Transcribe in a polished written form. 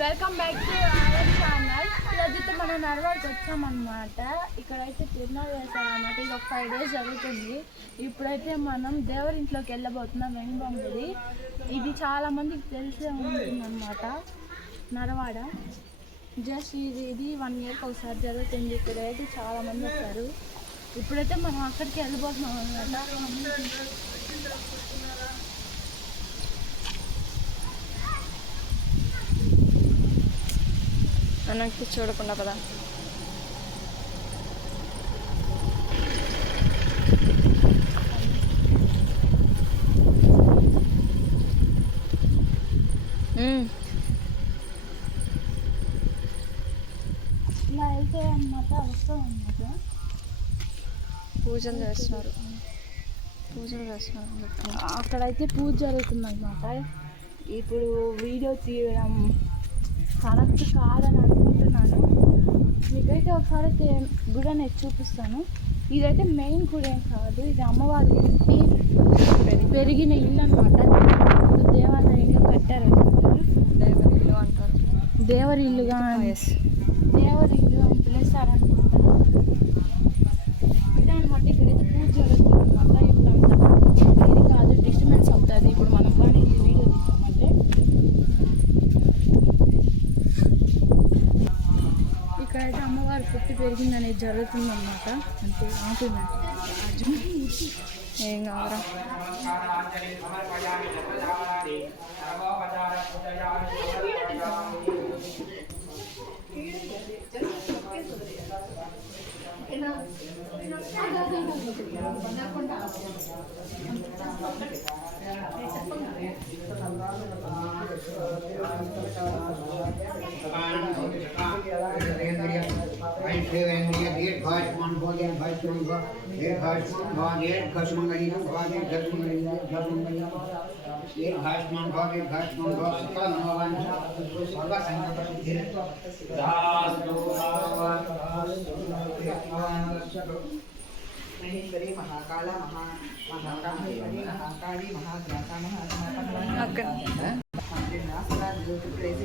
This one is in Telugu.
Welcome back to our channel. ఈరోజైతే మనం నడవాడికి వచ్చామన్నమాట. ఇక్కడైతే తిరునాళ్ళు వేసామన్నమాట. ఇది ఒక 5 days జరుగుతుంది. ఇప్పుడైతే మనం దేవుడి ఇంట్లోకి వెళ్ళబోతున్నాం. వెంగబంగుడి ఇది చాలా మందికి తెలిసే ఉంటుందన్నమాట. నడవాడ జస్ట్ ఇది 1 yearకి ఒకసారి జరుగుతుంది. ఇక్కడైతే చాలా మంది వస్తారు. ఇప్పుడైతే మనం అక్కడికి వెళ్ళబోతున్నాం అన్నమాట. వెనక్కి చూడకుండా పదా. ఇలా వెళ్తే అన్నమాట వస్తాం అన్నమాట. పూజలు చేస్తున్నారు. అక్కడైతే పూజ జరుగుతుంది అన్నమాట. ఇప్పుడు వీడియో తీయడం కరెక్ట్ కాదని అనుకుంటున్నాను. మీకైతే ఒకసారి అయితే గుడి అనేది చూపిస్తాను. ఇదైతే మెయిన్ గుడి ఏం కాదు, ఇది అమ్మవారికి పెరిగిన ఇల్లు అనమాట. దేవాలయంగా కట్టారనమాట. దేవరి ఇల్లుగా దేవరి ఇల్లు అని పిలుస్తారనమాట. ఇదే అనమాట. ఇక్కడైతే పూజ జరుగుతుంది అనమాట. ఇప్పుడు ఇది కాదు, డిస్టర్బెన్స్ అవుతుంది. ఇప్పుడు మనం కానీ వీడియో తీసామంటే ఇక్కడైతే అమ్మవారు పుట్టి పెరిగింది అనేది జరుగుతుంది అన్నమాట. అంటే ఏం కావరా మహేశ్వరి మహాకాళ మహాకాళి మహాగ్రాస మహాజ్యోతిప్రదే